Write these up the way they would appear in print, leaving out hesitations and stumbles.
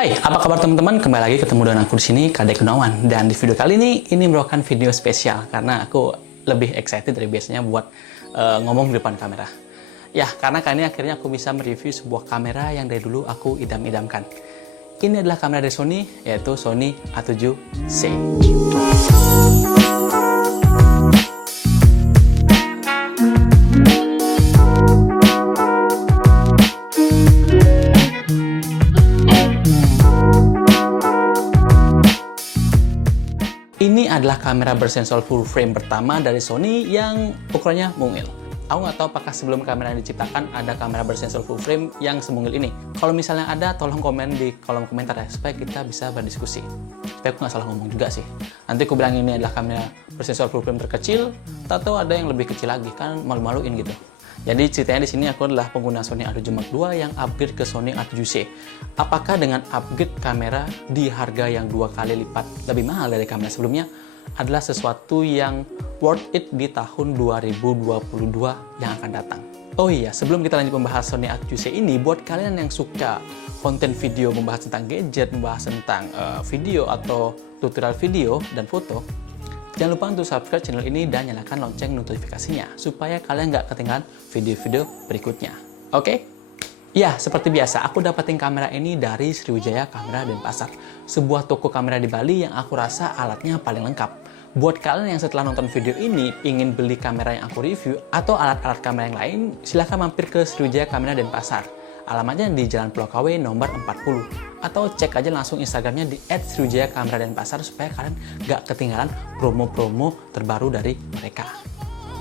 Hai, apa kabar teman-teman? Kembali lagi ketemu dengan aku di sini, Kadek Gunawan. Dan di video kali ini merupakan video spesial karena aku lebih excited dari biasanya buat ngomong di depan kamera. Ya, karena kali ini akhirnya aku bisa mereview sebuah kamera yang dari dulu aku idam-idamkan. Ini adalah kamera dari Sony, yaitu Sony A7C. Ini adalah kamera bersensor full frame pertama dari Sony yang ukurannya mungil. Aku nggak tahu apakah sebelum kamera ini diciptakan ada kamera bersensor full frame yang semungil ini. Kalau misalnya ada, tolong komen di kolom komentar ya, supaya kita bisa berdiskusi. Supaya aku nggak salah ngomong juga sih. Nanti aku bilang ini adalah kamera bersensor full frame terkecil, atau ada yang lebih kecil lagi, kan malu-maluin gitu. Jadi ceritanya di sini aku adalah pengguna Sony A7 Mark II yang upgrade ke Sony A7C. Apakah dengan upgrade kamera di harga yang 2 kali lipat lebih mahal dari kamera sebelumnya adalah sesuatu yang worth it di tahun 2022 yang akan datang? Oh iya, sebelum kita lanjut membahas Sony A7C ini, buat kalian yang suka konten video membahas tentang gadget, membahas tentang video atau tutorial video dan foto, jangan lupa untuk subscribe channel ini dan nyalakan lonceng notifikasinya supaya kalian nggak ketinggalan video-video berikutnya. Oke? Ya, seperti biasa, aku dapetin kamera ini dari Sriwijaya Kamera Denpasar, sebuah toko kamera di Bali yang aku rasa alatnya paling lengkap. Buat kalian yang setelah nonton video ini ingin beli kamera yang aku review atau alat-alat kamera yang lain, silahkan mampir ke Sriwijaya Kamera Denpasar. Alamatnya di Jalan Pulau KW nomor 40. Atau cek aja langsung Instagramnya di @sriwijaya-kamera-denpasar supaya kalian gak ketinggalan promo-promo terbaru dari mereka.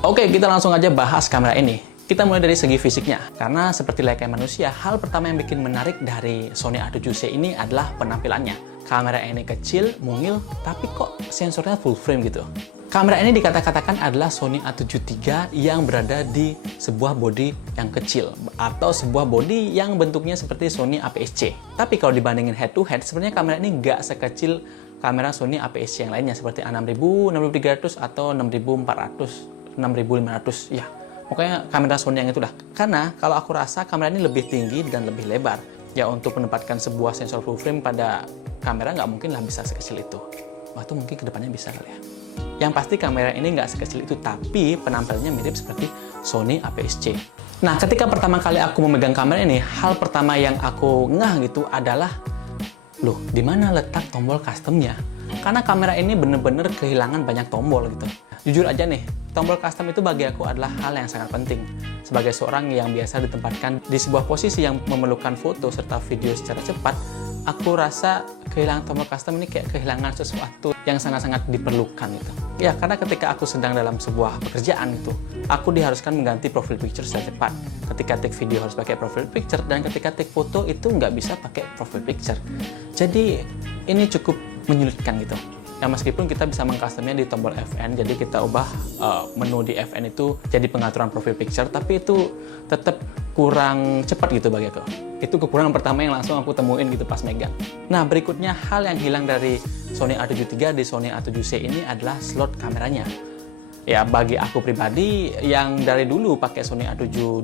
Oke, kita langsung aja bahas kamera ini. Kita mulai dari segi fisiknya. Karena seperti layaknya manusia, hal pertama yang bikin menarik dari Sony A7C ini adalah penampilannya. Kamera ini kecil, mungil, tapi kok sensornya full frame gitu. Kamera ini dikatakan adalah Sony A7 III yang berada di sebuah bodi yang kecil atau sebuah bodi yang bentuknya seperti Sony APS-C. Tapi kalau dibandingin head to head, sebenarnya kamera ini nggak sekecil kamera Sony APS-C yang lainnya seperti A6000, 6300 atau 6400, 6500 ya. Pokoknya kamera Sony yang itu dah. Karena kalau aku rasa kamera ini lebih tinggi dan lebih lebar. Ya untuk menempatkan sebuah sensor full frame pada kamera nggak mungkin lah bisa sekecil itu. Waktu mungkin kedepannya bisa kali ya. Yang pasti kamera ini nggak sekecil itu, tapi penampilannya mirip seperti Sony APS-C. Nah, ketika pertama kali aku memegang kamera ini, hal pertama yang aku ngeh gitu adalah, loh, di mana letak tombol customnya? Karena kamera ini bener-bener kehilangan banyak tombol gitu. Jujur aja nih, tombol custom itu bagi aku adalah hal yang sangat penting. Sebagai seorang yang biasa ditempatkan di sebuah posisi yang memerlukan foto serta video secara cepat, aku rasa kehilangan tombol custom ini kayak kehilangan sesuatu yang sangat-sangat diperlukan gitu. Ya, karena ketika aku sedang dalam sebuah pekerjaan itu, aku diharuskan mengganti profile picture secara cepat. Ketika take video harus pakai profile picture, dan ketika take foto itu nggak bisa pakai profile picture. Jadi, ini cukup menyulitkan gitu. Ya, meskipun kita bisa mengcustomnya di tombol FN, jadi kita ubah menu di FN itu jadi pengaturan profile picture, tapi itu tetap kurang cepat gitu bagi aku. Itu kekurangan pertama yang langsung aku temuin gitu pas megang. Nah, berikutnya hal yang hilang dari Sony A7 III di Sony A7C ini adalah slot kameranya. Ya, bagi aku pribadi yang dari dulu pakai Sony A7 II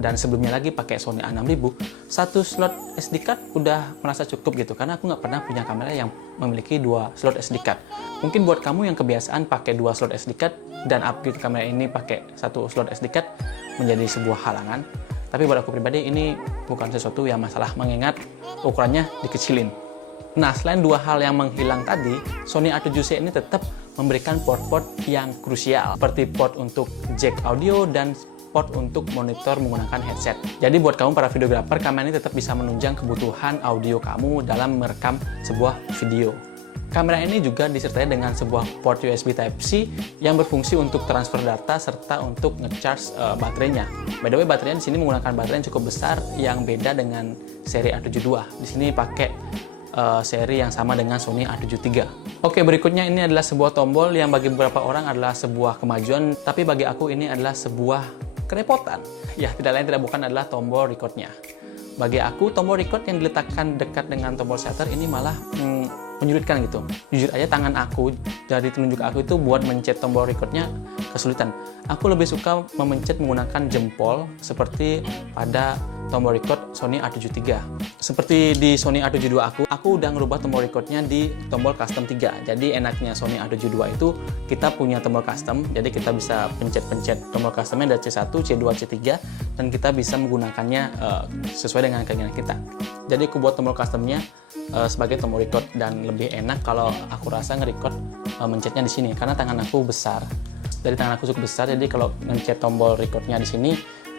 dan sebelumnya lagi pakai Sony A6000, satu slot SD card udah merasa cukup gitu, karena aku nggak pernah punya kamera yang memiliki 2 slot SD card. Mungkin buat kamu yang kebiasaan pakai 2 slot SD card dan upgrade kamera ini pakai 1 slot SD card menjadi sebuah halangan. Tapi buat aku pribadi ini bukan sesuatu yang masalah, mengingat ukurannya dikecilin. Nah, selain 2 hal yang menghilang tadi, Sony A7C ini tetap memberikan port-port yang krusial, seperti port untuk jack audio dan port untuk monitor menggunakan headset. Jadi buat kamu para videografer, kamera ini tetap bisa menunjang kebutuhan audio kamu dalam merekam sebuah video. Kamera ini juga disertai dengan sebuah port USB Type-C yang berfungsi untuk transfer data serta untuk nge-charge baterainya. By the way, baterainya di sini menggunakan baterai yang cukup besar yang beda dengan seri A7 II. Di sini pakai seri yang sama dengan Sony A7 III. Oke, berikutnya ini adalah sebuah tombol yang bagi beberapa orang adalah sebuah kemajuan, tapi bagi aku ini adalah sebuah kerepotan. Ya, tidak lain tidak bukan adalah tombol recordnya. Bagi aku, tombol record yang diletakkan dekat dengan tombol shutter ini malah menyulitkan gitu. Jujur aja tangan aku dari telunjuk aku itu buat mencet tombol recordnya kesulitan. Aku lebih suka memencet menggunakan jempol seperti pada tombol record Sony A73. Seperti di Sony A72 aku udah ngerubah tombol recordnya di tombol custom 3. Jadi enaknya Sony A72 itu kita punya tombol custom, jadi kita bisa pencet-pencet tombol customnya dari C1, C2, C3, dan kita bisa menggunakannya sesuai dengan keinginan kita. Jadi aku buat tombol customnya sebagai tombol record, dan lebih enak kalau aku rasa nge-record mencetnya di sini karena tangan aku besar. Dari tangan aku cukup besar, jadi kalau mencet tombol recordnya di sini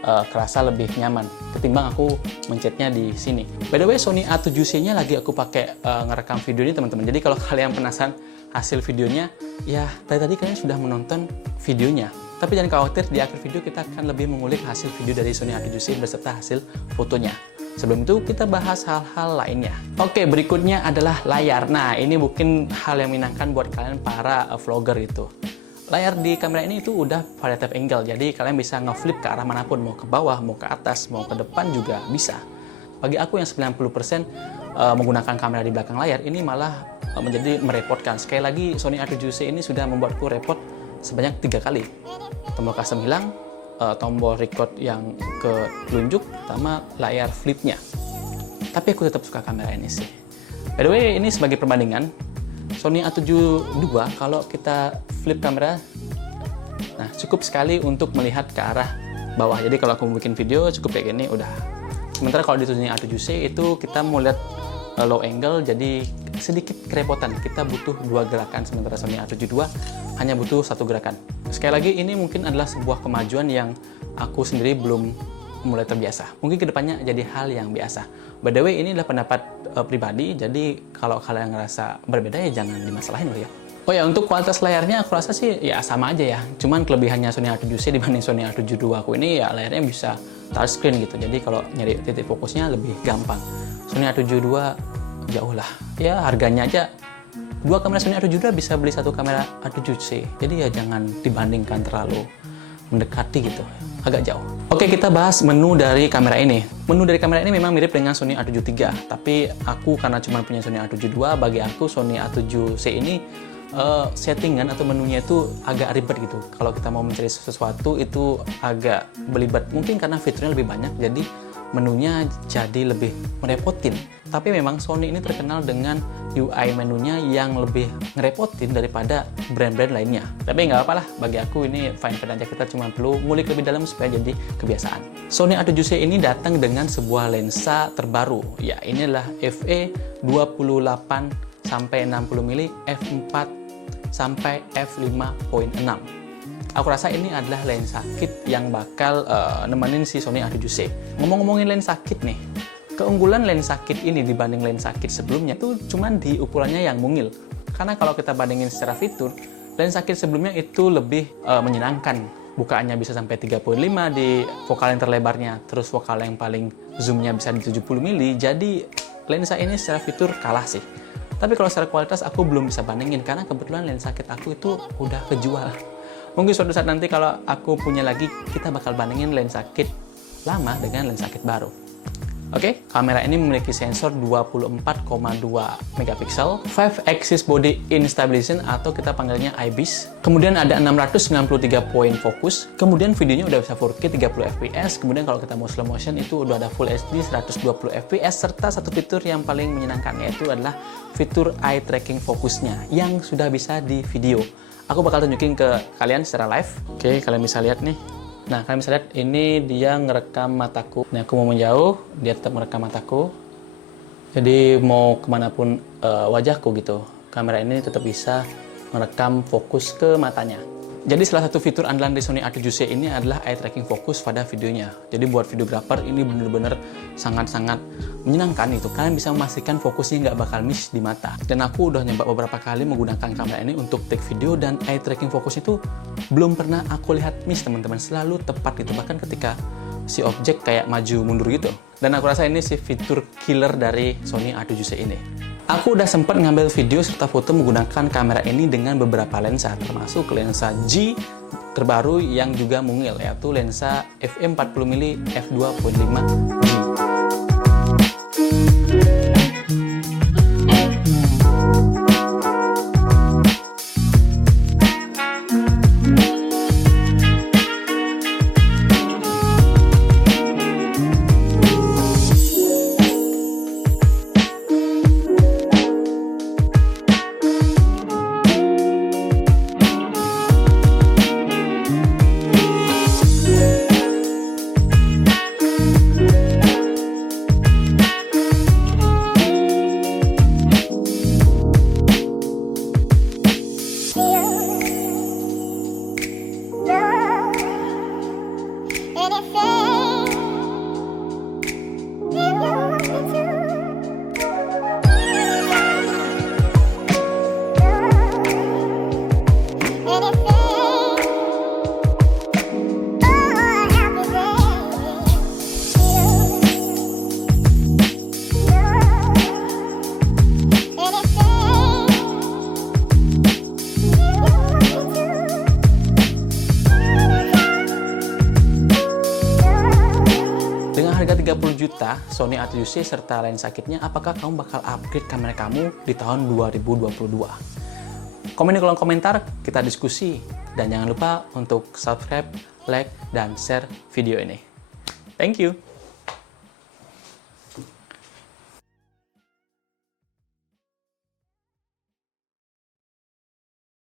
kerasa lebih nyaman ketimbang aku mencetnya di sini. By the way, Sony A7C-nya lagi aku pakai ngerekam video ini teman-teman. Jadi kalau kalian penasaran hasil videonya, ya tadi kalian sudah menonton videonya. Tapi jangan khawatir, di akhir video kita akan lebih mengulik hasil video dari Sony A7C beserta hasil fotonya. Sebelum itu kita bahas hal-hal lainnya. Oke, berikutnya adalah layar. Nah, ini mungkin hal yang menyenangkan buat kalian para vlogger itu. Layar di kamera ini itu udah variative angle, jadi kalian bisa nge-flip ke arah manapun, mau ke bawah, mau ke atas, mau ke depan juga bisa. Bagi aku yang 90% menggunakan kamera di belakang layar, ini malah menjadi merepotkan. Sekali lagi, Sony A7C ini sudah membuatku repot sebanyak 3 kali. Tombol custom hilang, tombol record yang ke telunjuk, sama layar flipnya. Tapi aku tetap suka kamera ini sih. By the way, ini sebagai perbandingan, Sony A72 kalau kita flip kamera, nah cukup sekali untuk melihat ke arah bawah. Jadi kalau aku bikin video cukup kayak gini udah. Sementara kalau di Sony A7C itu kita mau lihat low angle, jadi sedikit kerepotan. Kita butuh 2 gerakan, sementara Sony A72 hanya butuh 1 gerakan. Sekali lagi, ini mungkin adalah sebuah kemajuan yang aku sendiri belum mulai terbiasa. Mungkin kedepannya jadi hal yang biasa. By the way, ini adalah pendapat pribadi, jadi kalau kalian ngerasa berbeda ya jangan dimasalahin loh ya. Oh ya, untuk kualitas layarnya aku rasa sih ya sama aja ya. Cuman kelebihannya Sony A7C dibanding Sony A72 aku ini ya layarnya bisa touchscreen gitu. Jadi kalau nyari titik fokusnya lebih gampang. Sony A72 jauh lah. Ya harganya aja 2 kamera Sony A72 bisa beli 1 kamera A7C. Jadi ya jangan dibandingkan terlalu mendekati gitu, agak jauh. Oke, kita bahas menu dari kamera ini. Menu dari kamera ini memang mirip dengan Sony A7III, tapi aku karena cuma punya Sony A72, bagi aku Sony A7C ini settingan atau menunya itu agak ribet gitu. Kalau kita mau mencari sesuatu itu agak belibet, mungkin karena fiturnya lebih banyak, jadi menunya jadi lebih merepotin. Tapi memang Sony ini terkenal dengan UI menunya yang lebih ngerepotin daripada brand-brand lainnya. Tapi nggak apa-apa lah, bagi aku ini fine-fine aja. Kita cuma perlu ngulik lebih dalam supaya jadi kebiasaan. Sony A7C ini datang dengan sebuah lensa terbaru. Ya, ini adalah f/28-60mm f4 sampai f5.6. Aku rasa ini adalah lensa kit yang bakal nemenin si Sony A7C. Ngomong-ngomongin lensa kit nih, keunggulan lensa kit ini dibanding lensa kit sebelumnya itu cuman di ukurannya yang mungil. Karena kalau kita bandingin secara fitur, lensa kit sebelumnya itu lebih menyenangkan. Bukaannya bisa sampai 3.5 di vokal yang terlebarnya, terus vokal yang paling zoomnya bisa di 70mm, jadi lensa ini secara fitur kalah sih. Tapi kalau secara kualitas aku belum bisa bandingin, karena kebetulan lensa kit aku itu udah kejual. Mungkin suatu saat nanti kalau aku punya lagi, kita bakal bandingin lensa kit lama dengan lensa kit baru. Oke, kamera ini memiliki sensor 24,2 megapiksel, 5 axis body in stabilization atau kita panggilnya IBIS. Kemudian ada 693 poin fokus. Kemudian videonya udah bisa 4K 30 fps. Kemudian kalau kita mau slow motion itu udah ada Full HD 120 fps, serta satu fitur yang paling menyenangkan yaitu adalah fitur eye tracking fokusnya yang sudah bisa di video. Aku bakal tunjukin ke kalian secara live. Oke, kalian bisa lihat nih. Nah, kalian bisa lihat ini dia ngerekam mataku. Nah, aku mau menjauh, dia tetap merekam mataku. Jadi mau kemanapun wajahku gitu, kamera ini tetap bisa merekam fokus ke matanya. Jadi salah satu fitur andalan di Sony A7C ini adalah eye tracking fokus pada videonya. Jadi buat videographer ini bener-bener sangat-sangat menyenangkan itu. Kalian bisa memastikan fokusnya nggak bakal miss di mata. Dan aku udah nyoba beberapa kali menggunakan kamera ini untuk take video, dan eye tracking fokus itu belum pernah aku lihat miss teman-teman. Selalu tepat gitu, bahkan ketika si objek kayak maju mundur gitu. Dan aku rasa ini sih fitur killer dari Sony A7C ini. Aku udah sempat ngambil video serta foto menggunakan kamera ini dengan beberapa lensa, termasuk lensa G terbaru yang juga mungil, yaitu lensa f/40mm f2.5G. cerita Sony A7C serta lensa kitnya, apakah kamu bakal upgrade kamera kamu di tahun 2022? Komen di kolom komentar, kita diskusi. Dan jangan lupa untuk subscribe, like, dan share video ini. Thank you!